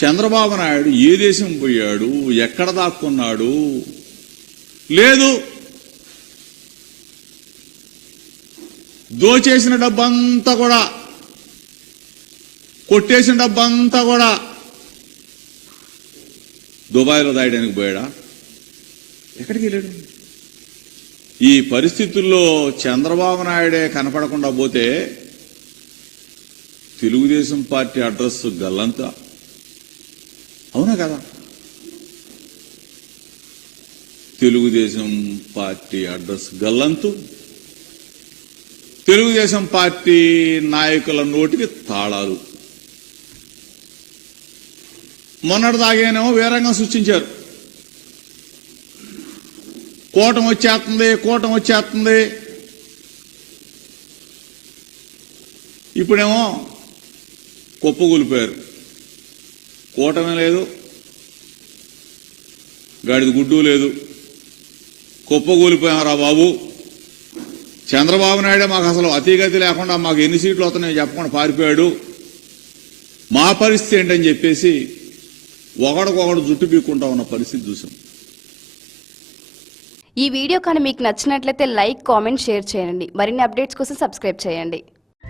చంద్రబాబు నాయుడు ఏ దేశం పోయాడు, ఎక్కడ దాక్కున్నాడు లేదు. దోచేసిన డబ్బంతా కూడా, కొట్టేసిన డబ్బంతా కూడా దుబాయ్లో దాయడానికి పోయాడా? ఎక్కడికి వెళ్ళాడు? ఈ పరిస్థితుల్లో చంద్రబాబు నాయుడే కనపడకుండా పోతే తెలుగుదేశం పార్టీ అడ్రస్ గల్లంతా. అవునా కదా? తెలుగుదేశం పార్టీ అడ్రస్ గల్లంతు, తెలుగుదేశం పార్టీ నాయకుల నోటికి తాళాలు. మొన్నటిదాగేనేమో వీరంగం సృష్టించారు. కూటమి వచ్చేస్తుంది. ఇప్పుడేమో కుప్పగూలిపోయారు. కూటమి లేదు, గాడిద గుడ్డు లేదు, కుప్పగూలిపోయారా బాబు. చంద్రబాబు నాయుడే మాకు అసలు అతిగతి లేకుండా మాకు ఎన్ని సీట్లు వస్తున్నాయో చెప్పకుండా పారిపోయాడు. మా పరిస్థితి ఏంటని చెప్పేసి ఒకడికొకడు జుట్టు పీక్కుంటా ఉన్న పరిస్థితి చూసాం. ఈ వీడియో కానీ మీకు నచ్చినట్లయితే లైక్, కామెంట్, షేర్ చేయండి. మరిన్ని అప్డేట్స్ కోసం సబ్స్క్రైబ్ చేయండి.